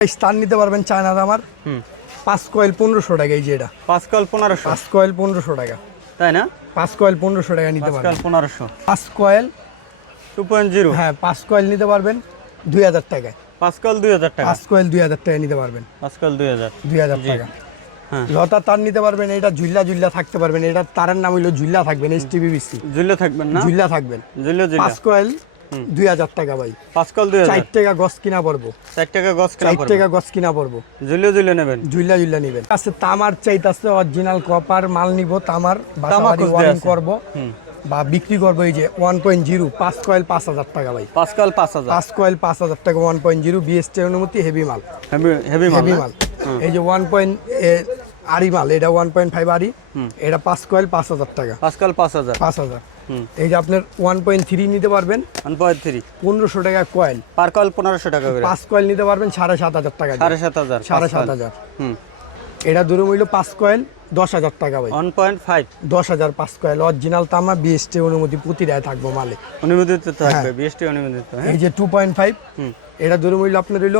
Star নিতে পারবেন চায়নার আমার হুম পাঁচ কয়েল পনেরোশো টাকা এই যে এটা পাঁচ কল পনেরোশো পাঁচ কয়েল পনেরোশো টাকা তাই না পাঁচ কয়েল পনেরোশো টাকা নিতে পারবেন পনেরোশো পাঁচ কয়েল টু পয়েন্ট জিরো হ্যাঁ পাঁচ কয়েল নিতে পারবেন দুই হাজার টাকায় পাঁচ কল দুই হাজার টাকা পাঁচ কয়েল দুই হাজার টাকা নিতে পারবেন পাঁচ কল দুই হাজার দুই হাজার টাকা হ্যাঁ লতা তার নিতে পারবেন এটা ঝুল্লা ঝুল্লা থাকতে পারবেন এটা তারের নাম হইল ঝুল্লা থাকবেন এস টিভিবিসি জুলে থাকবেন না ঝুল্লা থাকবেন জুলে পাঁচ কয়েল দুই হাজার টাকা ভাই। পাঁচ কল দুই চার টাকা গছ কিনা পড়ব। চার টাকা গছ কেনা চার টাকা গছ কিনা পড়ব। জুলে জুলে নেবেন? জুল্লা জুল্লা নিবেন। আছে তামার চাইতাছে অরিজিনাল কপার মাল নিব তামার আছে। করব। বা বিক্রি করব এই যে ওয়ান পয়েন্ট জিরো পাঁচ কয়েল পাঁচ হাজার টাকা ভাই। পাঁচ কল পাঁচ হাজার? পাঁচ কয়েল পাঁচ হাজার টাকা ওয়ান পয়েন্ট জিরো বিএসটি অনুমতি হেভি মাল। হেভি মাল হেভি? মাল। এই যে ওয়ান পয়েন্ট আড়ি মাল এটা ওয়ান পয়েন্ট ফাইভ আড়ি এটা পাঁচ কয়েল পাঁচ হাজার টাকা। পাঁচ কল পাঁচ হাজার। পাঁচ হাজার। এই যে আপনার ওয়ান পয়েন্ট থ্রি নিতে পারবেন ওয়ান পয়েন্ট থ্রি পনেরোশো টাকা কয়েল। পার কল পনেরোশো টাকা করে। পাঁচ কয়েল নিতে পারবেন সাড়ে সাত হাজার টাকা সাড়ে সাত হাজার সাড়ে সাত হাজার। এটা দূরে মূল্য পাঁচ কয়েল দশ হাজার টাকা ভাই। ওয়ান পয়েন্ট ফাইভ দশ হাজার পাঁচ কয়েল অরিজিনাল তামা বিএসটি অনুমতি প্রতি রায় থাকব মালে। অনুমোদিত থাকবে বিএসটি অনুমোদিত হ্যাঁ? এই যে টু পয়েন্ট ফাইভ এটা দূরে মূল্য আপনার হইল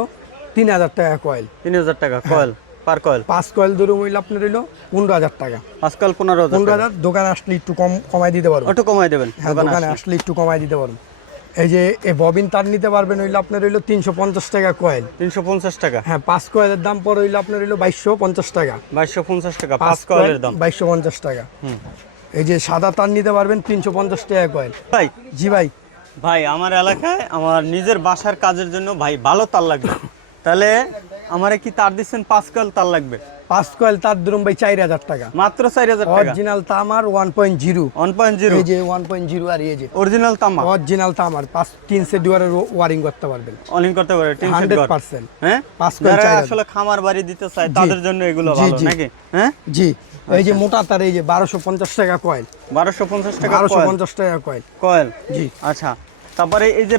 তিন হাজার টাকা কয়েল। তিন হাজার টাকা কয়েল। Per coil? পাঁচ কয়েল দূরে মূল্য আপনার হইল পনেরো হাজার টাকা। পাঁচ কল পনেরো হাজার পনেরো হাজার দোকানে আসলে একটু কম কমাই দিতে পারব ওটু কমাই দেবেন হ্যাঁ দোকানে আসলে। একটু কমাই দিতে পারব এই যে এই ববিন তার নিতে পারবেন হইল আপনার হইল তিনশো পঞ্চাশ টাকা কয়েল। তিনশো পঞ্চাশ টাকা। হ্যাঁ পাঁচ কয়েলের দাম পরে হইল আপনার হইল বাইশশো পঞ্চাশ টাকা। বাইশশো পঞ্চাশ টাকা পাঁচ কয়েলের দাম। বাইশশো পঞ্চাশ টাকা। এই যে সাদা তার নিতে পারবেন তিনশো পঞ্চাশ টাকা কয়েল। ভাই। জি ভাই। ভাই আমার এলাকায় আমার নিজের বাসার কাজের জন্য ভাই ভালো তার লাগবে। তাহলে আমারে কি তার দিচ্ছেন পাঁচ কয়েল তার লাগবে? পাঁচ কয়েল তার ধরুন ভাই চার হাজার টাকা। মাত্র চার হাজার টাকা? অরিজিনাল তামার one point zero. One point zero? এই যে ওয়ান পয়েন্ট জিরো আর এই যে। অরিজিনাল তামা অরিজিনাল তামার পাঁচ তিন সেট দুয়ারের ওয়ারিং করতে পারবেন। অলিং করতে পারে টিন সেট। পার্সেন্ট। হ্যাঁ? পাঁচ কয়েল চার আসলে খামার বাড়ি দিতে চায় তাদের জন্য এগুলো ভালো নাকি? হ্যাঁ? জি। এই যে মোটা তার এই যে বারোশো পঞ্চাশ টাকা কয়েল। বারোশো পঞ্চাশ টাকা বারোশো পঞ্চাশ টাকা কয়েল। কয়েল? জি। আচ্ছা। তারপরে এই যে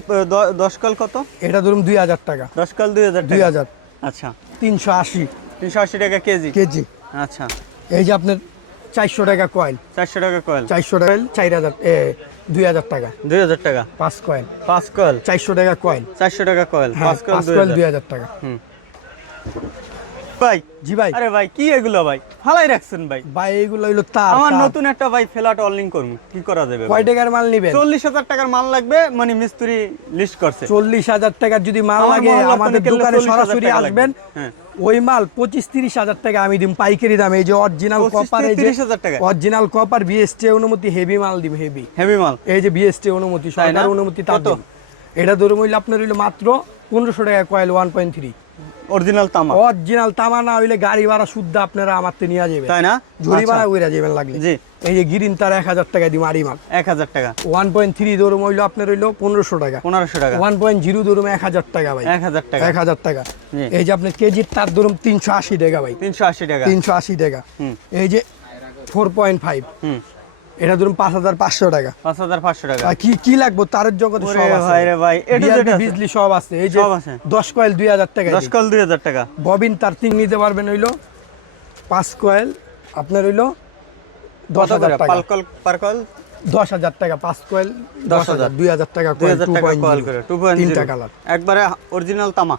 দশ কল কত? এটা ধরুন দুই হাজার টাকা। দশ কল দুই হাজার দুই হাজার। আচ্ছা তিনশো আশি। তিনশো আশি টাকা কেজি? কেজি। আচ্ছা। এই যে আপনার চারশো টাকা কয়েল চারশো টাকা কয়েল চারশো টাকা চার হাজার দুই হাজার টাকা। দুই হাজার টাকা। পাঁচ কয়েল পাঁচ কয়েল চারশো টাকা কয়েল চারশো টাকা কয়েল হ্যাঁ কয়েল পাঁচ কয়েল দুই হাজার টাকা। হুম। ভাই। জি ভাই। আরে ভাই কি এগুলো ভাই? ফালাই রাখছেন ভাই। ভাই হইল তার আমার নতুন একটা ভাই করব। কি করা যাবে কয় টাকার মাল নিবেন? চল্লিশ হাজার টাকার মাল লাগবে মানে মিস্ত্রি লিস্ট করছে। চল্লিশ হাজার টাকার যদি মাল লাগে আমাদের দোকানে সরাসরি আসবেন। হ্যাঁ। ওই মাল পঁচিশ তিরিশ হাজার টাকা আমি দিম পাইকারি দাম। এই যে অরিজিনাল কপার এই যে 30,000 টাকা? অরিজিনাল কপার বিএসটি অনুমতি হেভি মাল দিম হেভি হেভি মাল? এই যে বিএসটি অনুমতি সরকার অনুমতি কত? এটা ধরুন হইলে আপনার হইল মাত্র পনেরোশো টাকা coil one point three original তামা। অরিজিনাল তামা না হইলে গাড়ি ভাড়া শুদ্ধ আপনারা আমার থেকে নিয়ে যাবেন তাই না? ঝুড়ি আচ্ছা, ভাড়া উইরা যাবেন লাগলে। জি। এই যে গিরিন তার এক হাজার টাকা দিম আড়ি মাল। এক হাজার টাকা। ওয়ান পয়েন্ট থ্রি ধরুন হইল আপনার হইল পনেরোশো টাকা। পনেরোশো টাকা। ওয়ান পয়েন্ট জিরো ধরুন এক হাজার টাকা ভাই। এক হাজার টাকা। এক হাজার টাকা। এই যে আপনার কেজির তার ধরুন তিনশো আশি টাকা ভাই। তিনশো আশি টাকা। তিনশো আশি টাকা। এই যে ফোর পয়েন্ট ফাইভ এটা ধরুন পাঁচ হাজার পাঁচশো টাকা। পাঁচ হাজার পাঁচশো টাকা। কি কি লাগবে? জগতে সব আছে। রে ভাই। বিজলি সব আছে। এই যে সব আছে। দশ কয়েল দুই হাজার টাকা দশ কল দুই হাজার টাকা। ববিন তার তিন নিতে পারবেন হইল পাঁচ কয়েল। আপনার হইল দশ হাজার টাকা। পার কল দশ হাজার টাকা পাঁচ কয়েল দশ হাজার দুই হাজার টাকা দুই হাজার টাকা কল করে টু পয়েন্ট তিনটা কালার। একবারে অরিজিনাল তামা।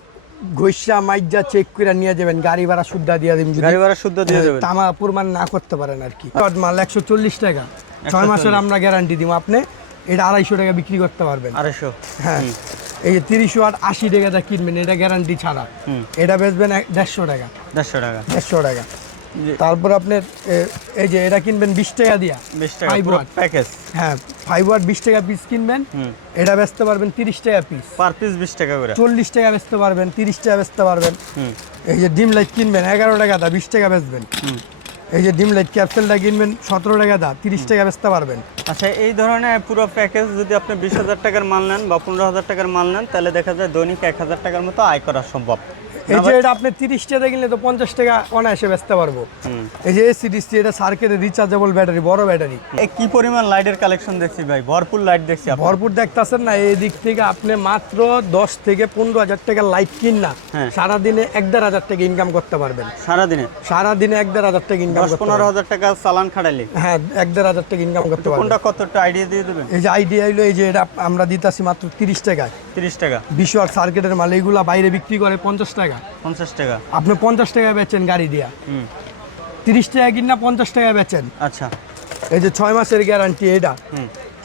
ঘষা মাইজা চেক করে নিয়ে যাবেন। গাড়ি ভাড়া সুদ্ধা দিয়ে দিন গাড়ি ভাড়া শুদ্ধ দিয়ে দেবেন। তামা পরিমাণ না করতে পারেন আর কি। মাল একশো চল্লিশ টাকা। ছয় মাসের আমরা গ্যারান্টি দিব আপনি এটা আড়াইশো টাকা বিক্রি করতে পারবেন। আড়াইশো। হ্যাঁ। এই যে তিরিশ ওয়াট আশি টাকাটা কিনবেন এটা গ্যারান্টি ছাড়া। এটা বেচবেন দেড়শো টাকা। দেড়শো টাকা। দেড়শো টাকা। তারপর আপনার এই যে এটা কিনবেন বিশ টাকা দিয়া। প্যাকেজ হ্যাঁ ফাইভ ওয়াট বিশ টাকা পিস কিনবেন এটা বেচতে পারবেন তিরিশ টাকা পিস পার পিস বিশ টাকা করে। চল্লিশ টাকা বেচতে পারবেন তিরিশ টাকা বেচতে পারবেন। এই যে ডিম লাইট কিনবেন এগারো টাকা দা বিশ টাকা বেচবেন। এই যে ডিম লাইট ক্যাপসেলটা কিনবেন সতেরো টাকা দা তিরিশ টাকা বেচতে পারবেন। আচ্ছা এই ধরনের পুরো প্যাকেজ যদি আপনি বিশ হাজার টাকার মাল নেন বা পনেরো হাজার টাকার মাল নেন, তাহলে দেখা যায় দৈনিক এক হাজার টাকার মতো আয় করা সম্ভব। এই যে এটা আপনি তিরিশ টাকা কিনলে তো পঞ্চাশ টাকা অনায়াসে বেচতে পারব। এই যে এসিডিসি এটা সার্কেটের রিচার্জেবল ব্যাটারি বড় ব্যাটারি কি পরিমাণ লাইটের কালেকশন দেখছি ভাই? ভরপুর লাইট দেখছি ভরপুর দেখতেছেন না এই দিক থেকে আপনি মাত্র দশ থেকে পনেরো হাজার টাকা লাইট কিন না হ্যাঁ। সারাদিনে এক দেড় হাজার টাকা ইনকাম করতে পারবেন। সারাদিনে? সারাদিনে এক দেড় হাজার টাকা ইনকাম পনেরো হাজার টাকা চালান খাটাইলে? হ্যাঁ এক দেড় হাজার টাকা ইনকাম করতে পারবেন কোনটা কত একটা আইডিয়া দিয়ে দেবেন। এই যে আইডিয়া হইল এই যে এটা আমরা দিতাছি মাত্র তিরিশ টাকায়। তিরিশ টাকা। বিশ সার্কেটের সার্কিটের মাল এইগুলা বাইরে বিক্রি করে পঞ্চাশ টাকা। পঞ্চাশ টাকা। আপনি পঞ্চাশ টাকা বেচেন গাড়ি দিয়া। তিরিশ টাকা কিনা পঞ্চাশ টাকা বেচেন। আচ্ছা। এই যে ছয় মাসের গ্যারান্টি এটা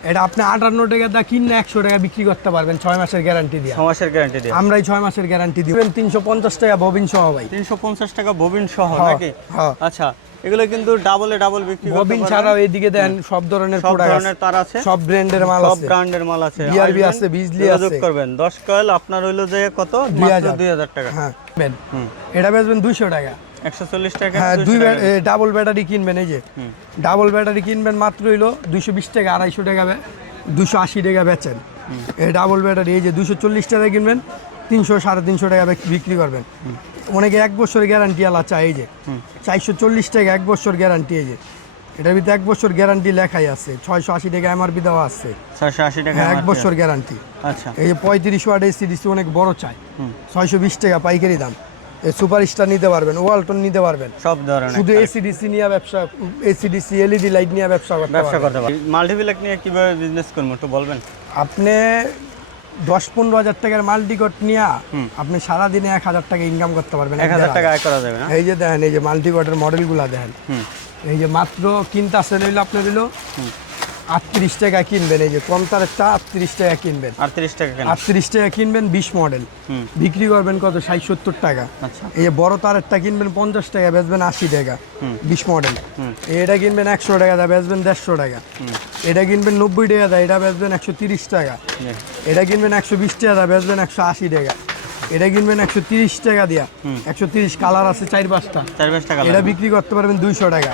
এটা আপনি আটান্ন টাকা দা কিনে একশো টাকা বিক্রি করতে পারবেন ছয় মাসের গ্যারান্টি দিয়ে। ছ মাসের গ্যারান্টি দিয়ে। আমরাই ছয় মাসের গ্যারান্টি দিবেন তিনশো পঞ্চাশ টাকা ববিন সহ ভাই। তিনশো পঞ্চাশ টাকা ববিন সহ হ্যাঁ, নাকি? হ্যাঁ। আচ্ছা এগুলো কিন্তু ডাবলে ডাবল বিক্রি ববিন। ছাড়াও এইদিকে দেন সব ধরনের সব ধরনের তার আছে। সব ব্র্যান্ডের মাল সব ব্র্যান্ডের মাল আছে। আসবেন, আছে, বিজলি আছে। করবেন। দশ কয়েল আপনার হইল যে কত? মাত্র 2000 দুই হাজার টাকা। হ্যাঁ এটা বেচবেন দুইশো টাকা। একশো চল্লিশ টাকা হ্যাঁ দুই ডাবল ব্যাটারি কিনবেন এই যে। ডাবল ব্যাটারি কিনবেন মাত্র হইল দুইশো বিশ টাকা আড়াইশো টাকা দুশো আশি টাকা বেচেন। এই ডাবল ব্যাটারি এই যে দুশো চল্লিশ টাকা কিনবেন তিনশো সাড়ে তিনশো টাকা বিক্রি করবেন। অনেকে এক বছর গ্যারান্টি আলা চায় এই যে। চারশো চল্লিশ টাকা এক বছর গ্যারান্টি এই যে। এটার ভিতরে এক বছর গ্যারান্টি লেখাই আছে ছয়শো আশি টাকা এমআরপি দেওয়া আছে। ছয়শো আশি টাকা হ্যাঁ এক বছর গ্যারান্টি আচ্ছা। এই যে পঁয়ত্রিশ ওয়াট এসি ডিসি অনেক বড় চাই ছয়শো বিশ টাকা পাইকারি দাম। এই সুপার স্টার নিতে পারবেন ওয়ালটন নিতে পারবেন। সব ধরনের শুধু এসিডিসি নিয়ে ব্যবসা এসিডিসি এলইডি লাইট নিয়ে ব্যবসা করতে ব্যবসা পারবেন। করতে পারি মাল্টিপ্লেক নিয়ে কীভাবে বিজনেস করব একটু বলবেন? আপনি দশ পনেরো হাজার টাকার মাল্টিকট নিয়ে আপনি সারাদিনে এক হাজার টাকা ইনকাম করতে পারবেন। এক হাজার টাকা আয় করা যাবে এই যে দেখেন এই যে মাল্টিকটের মডেলগুলো দেখেন। এই যে মাত্র কিনতে আসেন হইল আপনার হইল আটত্রিশ টাকা কিনবেন এই যে কম তারেরটা আটত্রিশ টাকা কিনবেন। আটত্রিশ টাকা আটত্রিশ টাকা কিনবেন বিশ মডেল। বিক্রি করবেন কত? ষাট সত্তর টাকা। আচ্ছা। এই যে বড় তারেরটা কিনবেন পঞ্চাশ টাকা বেচবেন আশি টাকা। বিশ মডেল। এটা কিনবেন একশো টাকা দা বেচবেন দেড়শো টাকা। এটা কিনবেন নব্বই টাকা দা এটা বেচবেন একশো তিরিশ টাকা। এটা কিনবেন একশো বিশ টাকা দা বেচবেন একশো আশি টাকা। এটা কিনবেন একশো তিরিশ টাকা দিয়া। একশো তিরিশ কালার আছে চার পাঁচটা। চার পাঁচ টাকা এটা বিক্রি করতে পারবেন দুইশো টাকা।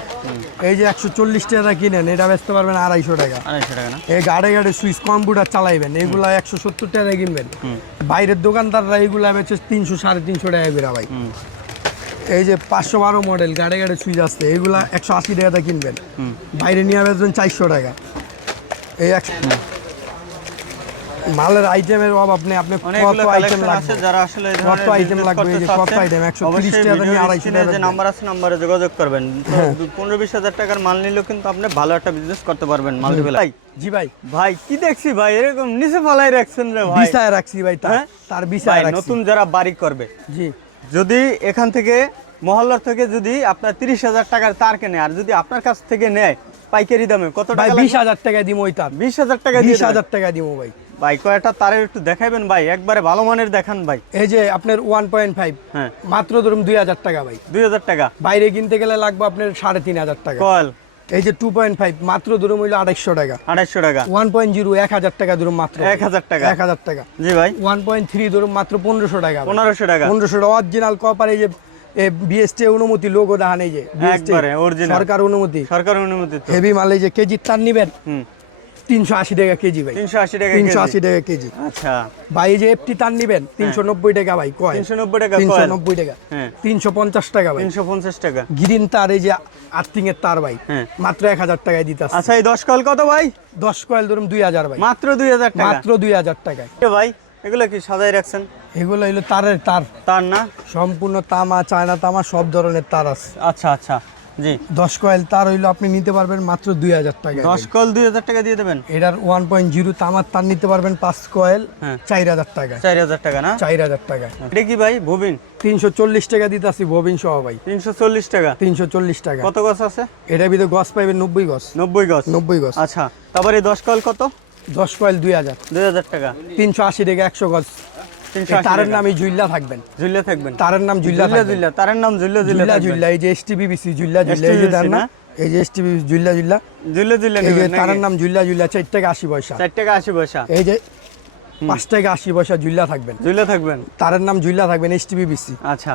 এই যে একশো চল্লিশ টাকা কিনেন এটা বেচতে পারবেন আড়াইশো টাকা। আড়াইশো টাকা এই গাড়ে গাড়ে সুইচ কম্পিউটার চালাইবেন এগুলা একশো সত্তর টাকা কিনবেন। বাইরের দোকানদাররা এগুলা বেচে তিনশো সাড়ে তিনশো টাকা বেরা ভাই। এই যে পাঁচশো বারো মডেল গাড়ে গাড়ে সুইচ আসছে এগুলা একশো আশি টাকাতে কিনবেন। বাইরে নিয়ে বেচবেন চারশো টাকা। এই একশো মালের আইটেমের অভাব নেই। আপনি কত আইটেম লাগবে? যারা আসলে এই কত business লাগবে, এই যে কত item, 130 টাকা নিয়ে 250 টাকা যে নাম্বার আছে নাম্বারে যোগাযোগ করবেন। তো পনেরো বিশ হাজার টাকার মাল নিলেও কিন্তু আপনি ভালো একটা বিজনেস করতে পারবেন মাল্টিপ্লাই ভাই। জি ভাই। ভাই কি দেখছি ভাই? এরকম নিচে ফালাই রাখছেন রে ভাই। বিছায় রাখছি ভাই তার হ্যাঁ? তার বিছায় রাখছি। নতুন যারা বাড়ি করবে জি। যদি এখান থেকে মহল্লার থেকে যদি আপনার তিরিশ হাজার টাকার তার কেনে আর যদি আপনার কাছ থেকে নেয় পাইকারি দামে কত টাকা বিশ হাজার টাকা দিব ওই তার। বিশ হাজার টাকা দিয়ে বিশ দেবেন? হাজার টাকা দিব ভাই। ভাই কয়টা তারের একটু দেখাবেন ভাই একবারে ভালো মানের দেখান ভাই। এই যে আপনার ওয়ান পয়েন্ট ফাইভ হ্যাঁ। মাত্র ধরুন দুই হাজার টাকা ভাই। দুই হাজার টাকা। বাইরে কিনতে গেলে লাগবে আপনার সাড়ে তিন হাজার টাকা। কয়েল এই যে টু পয়েন্ট ফাইভ মাত্র ধরুন হইল আড়াইশো টাকা। আড়াইশো টাকা। ওয়ান পয়েন্ট জিরো এক হাজার টাকা ধরুন মাত্র। এক হাজার টাকা। এক হাজার টাকা। জি ভাই। ওয়ান পয়েন্ট থ্রি ধরুন মাত্র পনেরোশো টাকা পনেরোশো টাকা। পনেরোশো টাকা। অরিজিনাল কপার এই যে বিএসটি অনুমতি লোগো দেখান এই যে। সরকার অনুমতি। সরকার অনুমতি হেভি মাল এই যে কেজির তার নিবেন। হুম। তিনশো আশি টাকা কেজি ভাই। তিনশো আশি টাকা তিনশো। আশি টাকা কেজি। আচ্ছা। ভাই যে এফটি তার নিবেন তিনশো নব্বই টাকা ভাই কয়? তিনশো নব্বই টাকা তিনশো নব্বই টাকা। হ্যাঁ। তিনশো পঞ্চাশ টাকা ভাই। তিনশো পঞ্চাশ টাকা। গ্রিন তার এই যে আর্থিং এর তার ভাই হ্যাঁ। মাত্র এক হাজার টাকায় দিতে। আচ্ছা এই দশ কয়েল কত ভাই? দশ কয়েল ধরুন দুই হাজার ভাই। মাত্র দুই হাজার টাকা। মাত্র দুই হাজার টাকায়। এ ভাই এগুলো কি সাজাই রাখছেন? এগুলো হইল তারের তার। তার না? সম্পূর্ণ তামা চায়না তামা সব ধরনের তার আছে। আচ্ছা আচ্ছা। জি। দশ কয়েল তার হইল আপনি নিতে পারবেন মাত্র দুই হাজার টাকা। দশ কয়েল দুই হাজার টাকা দিয়ে দেবেন? এটার ওয়ান পয়েন্ট জিরো তামার তার নিতে পারবেন পাঁচ কয়েল হ্যাঁ। চার হাজার টাকা। চার হাজার টাকা না? চার হাজার টাকা। এটা কি ভাই ভবিন তিনশো চল্লিশ টাকা দিতে আসি ববিন সহ ভাই। তিনশো চল্লিশ টাকা। তিনশো চল্লিশ টাকা। কত গছ আছে? এটার ভিতরে গছ পাইবেন নব্বই গছ। নব্বই গছ? নব্বই গছ। আচ্ছা তারপরে এই দশ কয়েল কত? দশ কয়েল দুই হাজার। দুই হাজার টাকা। তিনশো আশি টাকা একশো গছ। তারের নামে জুল্লা থাকবেন। জুল্লা থাকবেন। তারের নাম জুল্লা জুল্লা তারের নাম জুল্লা জুল্লা জুইল্লা এই যে এসটিবিবিসি জুল্লা জুল্লা এই যে তার না? এই যে এসটিবিবিসি জুল্লা জুল্লা জুল্লা জুল্লা এই যে তারের নাম জুল্লা জুল্লা 4 টাকা আশি পয়সা। 4 টাকা আশি পয়সা। এই যে পাঁচ টাকা আশি পয়সা জুল্লা থাকবেন। জুল্লা থাকবেন। তারের নাম জুল্লা থাকবেন এসটিবিবিসি আচ্ছা।